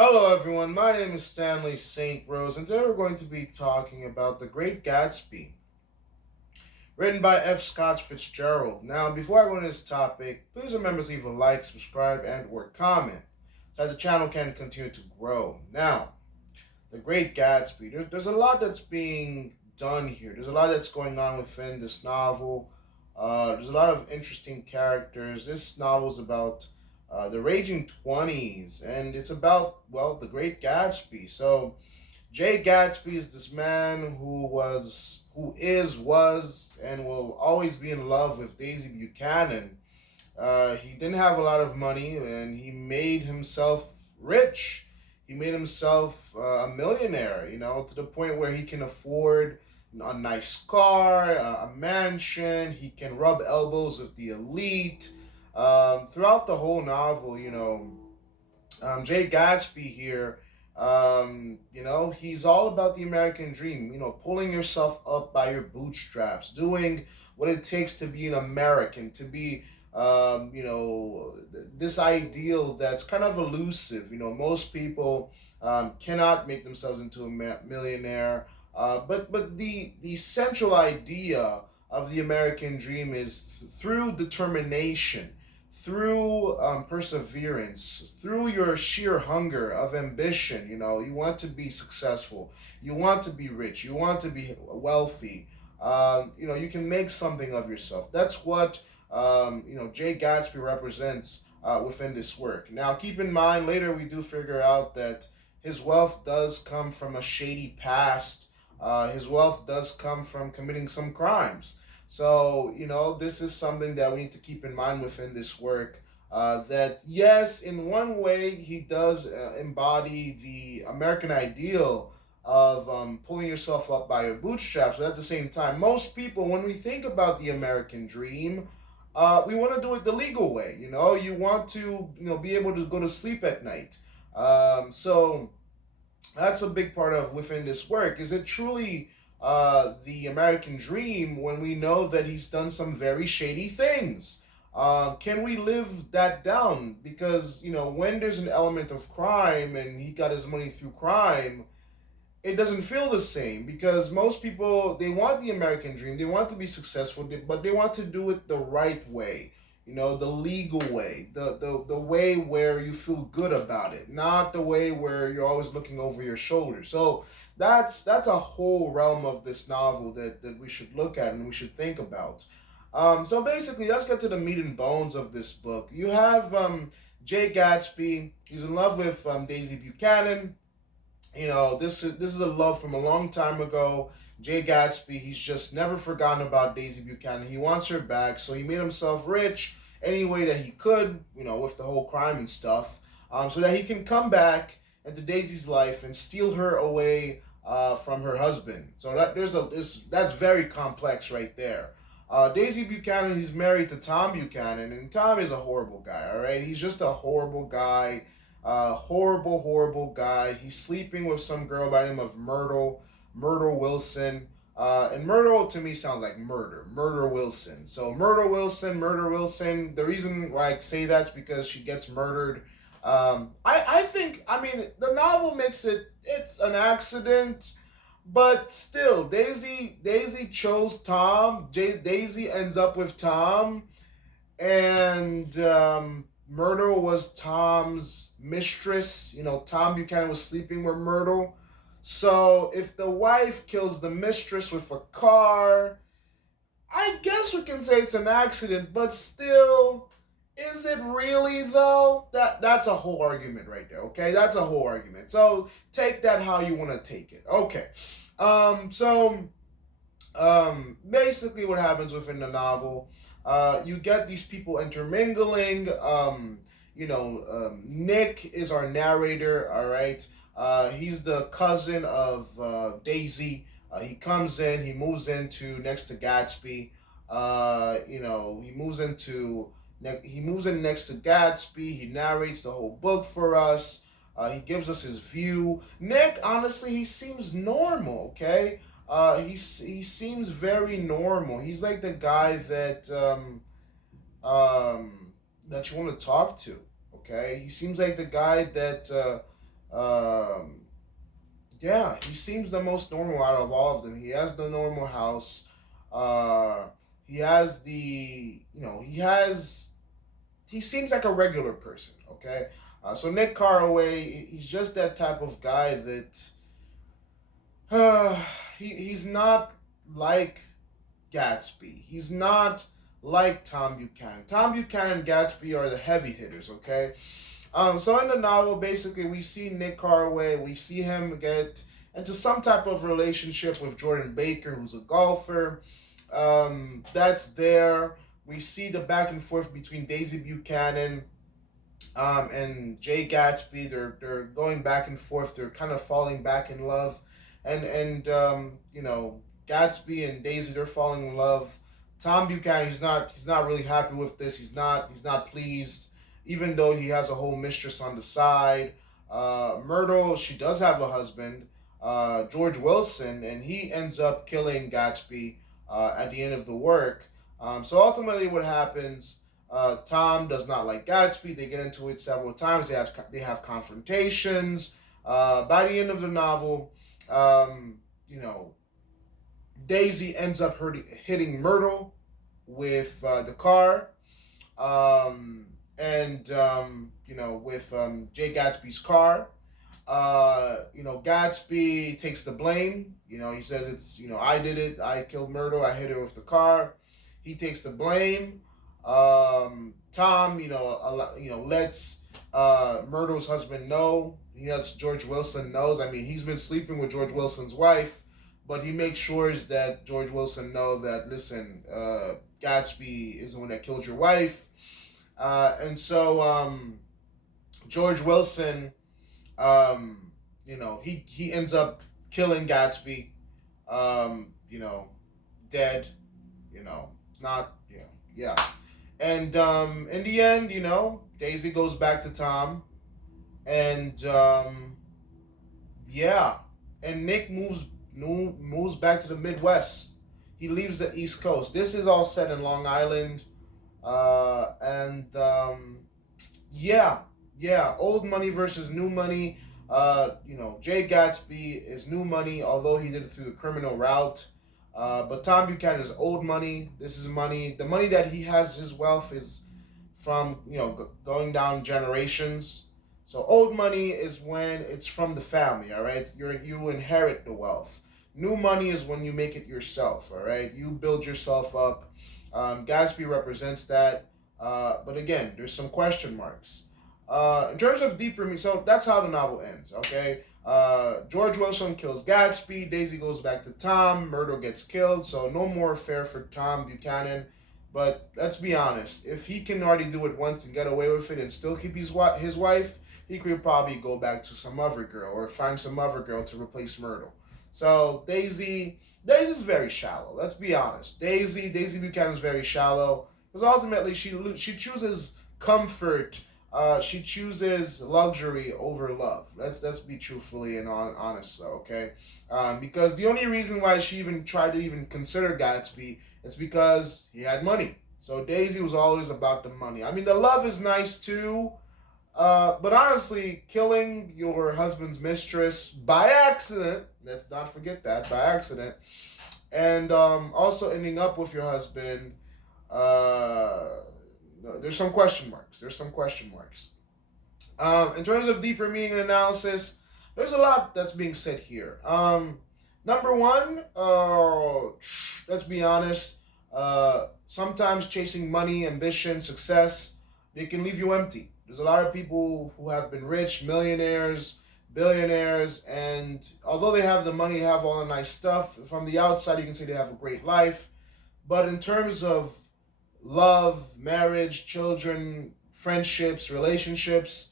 Hello, everyone. My name is Stanley St. Rose, and today we're going to be talking about The Great Gatsby, written by F. Scott Fitzgerald. Now, before I go into this topic, please remember to leave a like, subscribe, and/or comment so that the channel can continue to grow. Now, The Great Gatsby. There's a lot that's being done here. There's a lot that's going on within this novel. There's a lot of interesting characters. This novel's about the raging 20s, and it's about, well, the Great Gatsby. So, Jay Gatsby is this man was, and will always be in love with Daisy Buchanan. He didn't have a lot of money, and he made himself rich. He made himself a millionaire, to the point where he can afford a nice car, a mansion. He can rub elbows with the elite. Throughout the whole novel, Jay Gatsby here, he's all about the American dream, pulling yourself up by your bootstraps, doing what it takes to be an American, to be, this ideal that's kind of elusive. Most people cannot make themselves into a millionaire, but the central idea of the American dream is through determination, through perseverance, through your sheer hunger of ambition. You want to be successful, you want to be rich, you want to be wealthy. You can make something of yourself. That's what Jay Gatsby represents within this work. Now, keep in mind, later we do figure out that his wealth does come from a shady past. His wealth does come from committing some crimes. So, this is something that we need to keep in mind within this work. That, yes, in one way, he does embody the American ideal of pulling yourself up by your bootstraps. But at the same time, most people, when we think about the American dream, we want to do it the legal way. You want to, be able to go to sleep at night. So that's a big part of within this work. Is it truly the American dream when we know that he's done some very shady things? Can we live that down? Because, when there's an element of crime and he got his money through crime, it doesn't feel the same, because most people, they want the American dream, they want to be successful, but they want to do it the right way, the legal way, the way where you feel good about it, not the way where you're always looking over your shoulder. So that's a whole realm of this novel that we should look at and we should think about. So basically, let's get to the meat and bones of this book. You have Jay Gatsby. He's in love with Daisy Buchanan. This is a love from a long time ago. Jay Gatsby, he's just never forgotten about Daisy Buchanan. He wants her back, so he made himself rich any way that he could, with the whole crime and stuff, so that he can come back into Daisy's life and steal her away from her husband. So that's very complex right there. Daisy Buchanan, he's married to Tom Buchanan, and Tom is a horrible guy. All right, he's just a horrible guy. Horrible, horrible guy. He's sleeping with some girl by the name of Myrtle Wilson. And Myrtle to me sounds like Murder Wilson. So Murder Wilson. The reason why I say that's because she gets murdered. I think, the novel makes it's an accident, but still, Daisy chose Tom. Daisy ends up with Tom, and Myrtle was Tom's mistress. Tom Buchanan was sleeping with Myrtle. So if the wife kills the mistress with a car, I guess we can say it's an accident, but still, is it really though? That's a whole argument right there, okay? That's a whole argument. So take that how you want to take it. Okay. Basically what happens within the novel, you get these people intermingling. Nick is our narrator, all right? He's the cousin of Daisy. He comes in, he moves into next to Gatsby. He moves in next to Gatsby. He narrates the whole book for us. He gives us his view. Nick, honestly, he seems normal, okay? He seems very normal. He's like the guy that that you want to talk to. Okay, he seems like the guy that Um, yeah, he seems the most normal out of all of them. He has the normal house. Uh, he has the, he seems like a regular person, okay? So Nick Carraway, he's just that type of guy that uh, he's not like Gatsby. He's not like Tom Buchanan. Tom Buchanan and Gatsby are the heavy hitters, okay? So in the novel, basically, we see Nick Carraway. We see him get into some type of relationship with Jordan Baker, who's a golfer. That's there. We see the back and forth between Daisy Buchanan and Jay Gatsby. They're going back and forth. They're kind of falling back in love, and Gatsby and Daisy, they're falling in love. Tom Buchanan, he's not really happy with this. He's not pleased, even though he has a whole mistress on the side. Myrtle, she does have a husband, George Wilson, and he ends up killing Gatsby at the end of the work. So ultimately, what happens? Tom does not like Gatsby. They get into it several times. They have confrontations. By the end of the novel, um, you know, Daisy ends up hitting Myrtle with the car, with Jay Gatsby's car. Gatsby takes the blame. He says I did it. I killed Myrtle. I hit her with the car. He takes the blame. Tom, lets Myrtle's husband know. He lets George Wilson knows. I mean, he's been sleeping with George Wilson's wife, but he makes sure that George Wilson know that, listen, Gatsby is the one that killed your wife. And so George Wilson, he ends up killing Gatsby, dead, not, yeah. And in the end, Daisy goes back to Tom, and yeah, and Nick moves back to the Midwest. He leaves the East Coast. This is all set in Long Island, and yeah, old money versus new money. Jay Gatsby is new money, although he did it through the criminal route. But Tom Buchanan is old money. This is money. The money that he has, his wealth is from going down generations. So old money is when it's from the family. All right, you inherit the wealth. New money is when you make it yourself. All right, you build yourself up. Gatsby represents that. But again, there's some question marks. In terms of deeper meaning, so that's how the novel ends. Okay. George Wilson kills Gatsby. Daisy goes back to Tom. Myrtle gets killed. So no more affair for Tom Buchanan. But let's be honest. If he can already do it once and get away with it and still keep his wife, he could probably go back to some other girl or find some other girl to replace Myrtle. So Daisy's very shallow. Let's be honest. Daisy Buchanan is very shallow because ultimately she chooses comfort. She chooses luxury over love. Let's be truthfully and honest, though, okay? Because the only reason why she even tried to even consider Gatsby is because he had money. So Daisy was always about the money. I mean, the love is nice too, but honestly, killing your husband's mistress by accident, let's not forget that, by accident, and also ending up with your husband, there's some question marks. In terms of deeper meaning and analysis, there's a lot that's being said here. Number one, let's be honest. Sometimes chasing money, ambition, success, they can leave you empty. There's a lot of people who have been rich, millionaires, billionaires, and although they have the money, have all the nice stuff, from the outside you can say they have a great life. But in terms of love, marriage, children, friendships, relationships,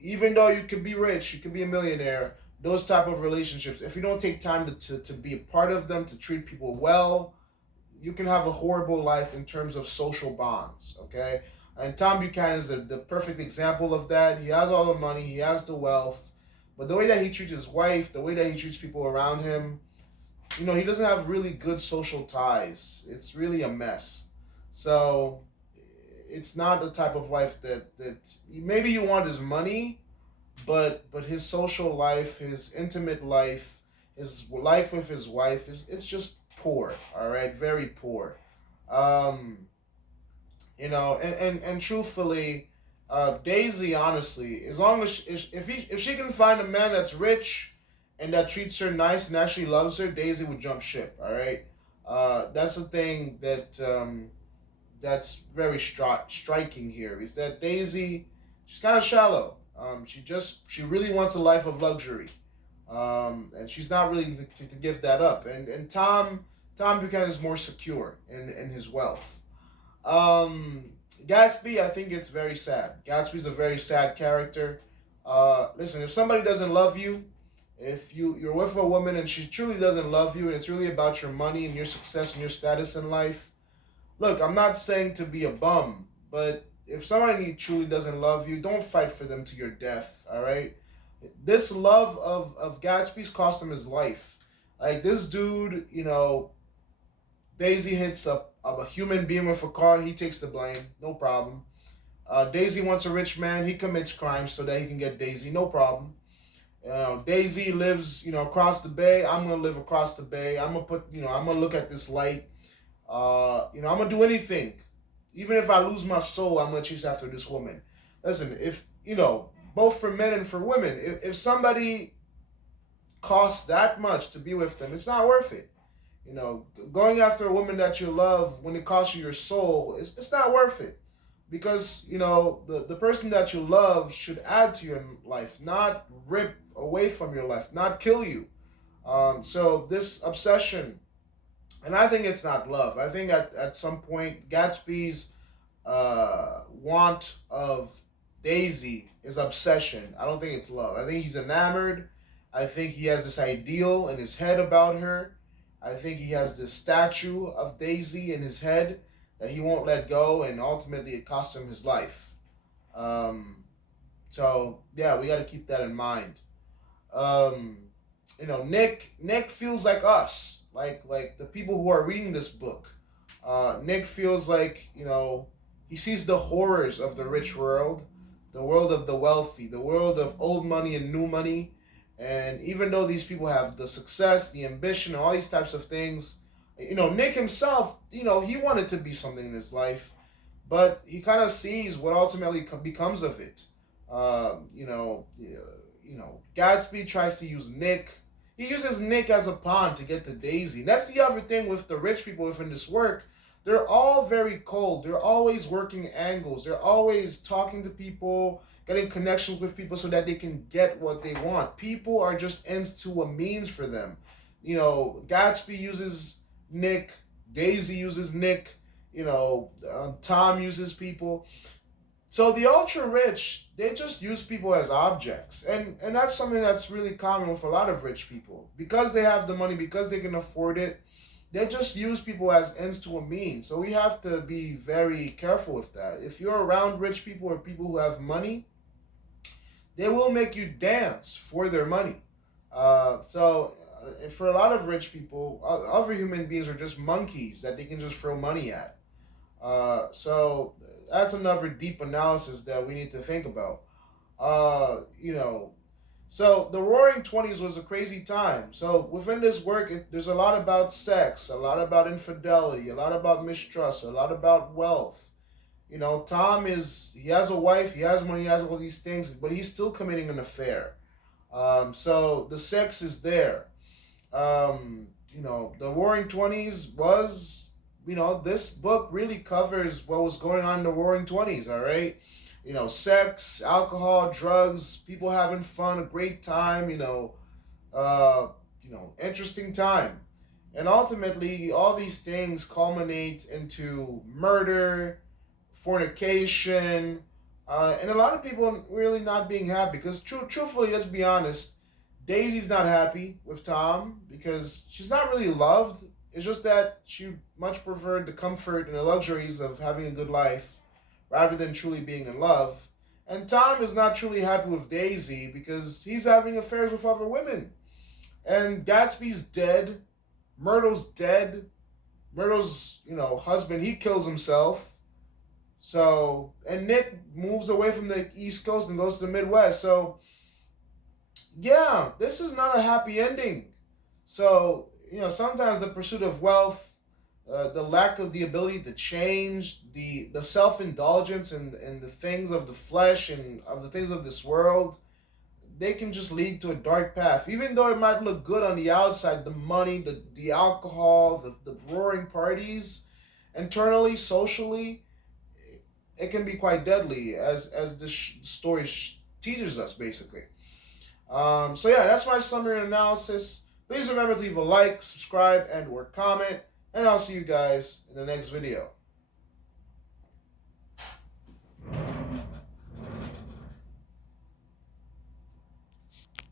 even though you could be rich, you could be a millionaire, those type of relationships, if you don't take time to be a part of them, to treat people well, you can have a horrible life in terms of social bonds, okay? And Tom Buchanan is the perfect example of that. He has all the money, he has the wealth, but the way that he treats his wife, the way that he treats people around him, he doesn't have really good social ties. It's really a mess. So it's not the type of life that maybe you want his money, but his social life, his intimate life, his life with his wife is it's just poor. All right, very poor. Um, and truthfully, Daisy, honestly, as long as if she can find a man that's rich and that treats her nice and actually loves her, Daisy would jump ship. All right, that's the thing that's very striking here is that Daisy, she's kind of shallow. She really wants a life of luxury, and she's not really to give that up. And Tom Buchanan is more secure in his wealth. Um, Gatsby, I think it's very sad. Gatsby's a very sad character. Listen, if somebody doesn't love you, if you're with a woman and she truly doesn't love you, and it's really about your money and your success and your status in life, look, I'm not saying to be a bum, but if somebody truly doesn't love you, don't fight for them to your death. All right. This love of Gatsby's cost him his life. Like this dude, Daisy hits a human being with a car, he takes the blame, no problem. Daisy wants a rich man, he commits crimes so that he can get Daisy, no problem. Daisy lives, across the bay. I'm gonna live across the bay. I'm gonna look at this light. I'm gonna do anything, even if I lose my soul. I'm gonna chase after this woman. Listen, if both for men and for women, if somebody costs that much to be with them, it's not worth it. Going after a woman that you love when it costs you your soul, it's not worth it. Because, the person that you love should add to your life, not rip away from your life, not kill you. So this obsession, and I think it's not love. I think at some point, Gatsby's want of Daisy is obsession. I don't think it's love. I think he's enamored. I think he has this ideal in his head about her. I think he has this statue of Daisy in his head that he won't let go, and ultimately it cost him his life. So yeah, we got to keep that in mind. Um, Nick feels like us, like the people who are reading this book. Nick feels like he sees the horrors of the rich world, the world of the wealthy, the world of old money and new money. And even though these people have the success, the ambition, and all these types of things, Nick himself, he wanted to be something in his life, but he kind of sees what ultimately becomes of it. Gatsby tries to use Nick. He uses Nick as a pawn to get to Daisy. That's the other thing with the rich people within this work. They're all very cold. They're always working angles. They're always talking to people, getting connections with people so that they can get what they want. People are just ends to a means for them. Gatsby uses Nick, Daisy uses Nick, Tom uses people. So the ultra rich, they just use people as objects. And that's something that's really common with a lot of rich people. Because they have the money, because they can afford it, they just use people as ends to a means. So we have to be very careful with that. If you're around rich people or people who have money, they will make you dance for their money. For a lot of rich people, other human beings are just monkeys that they can just throw money at. So that's another deep analysis that we need to think about. Uh, you know, so the Roaring Twenties was a crazy time. So within this work, there's a lot about sex, a lot about infidelity, a lot about mistrust, a lot about wealth. Tom he has a wife, he has money, he has all these things, but he's still committing an affair. So the sex is there. The Roaring Twenties was, this book really covers what was going on in the Roaring Twenties. All right, sex, alcohol, drugs, people having fun, a great time. Interesting time, and ultimately all these things culminate into murder, fornication, and a lot of people really not being happy. Because truthfully, let's be honest, Daisy's not happy with Tom because she's not really loved. It's just that she much preferred the comfort and the luxuries of having a good life rather than truly being in love. And Tom is not truly happy with Daisy because he's having affairs with other women. And Gatsby's dead. Myrtle's dead. Myrtle's, husband, he kills himself. So, and Nick moves away from the East Coast and goes to the Midwest. So, yeah, this is not a happy ending. So, sometimes the pursuit of wealth, the lack of the ability to change, the self indulgence and the things of the flesh and of the things of this world, they can just lead to a dark path. Even though it might look good on the outside, the money, the alcohol, the roaring parties, internally, socially, it can be quite deadly, as this story teaches us, basically. So yeah, that's my summary and analysis. Please remember to leave a like, subscribe, and or comment, and I'll see you guys in the next video.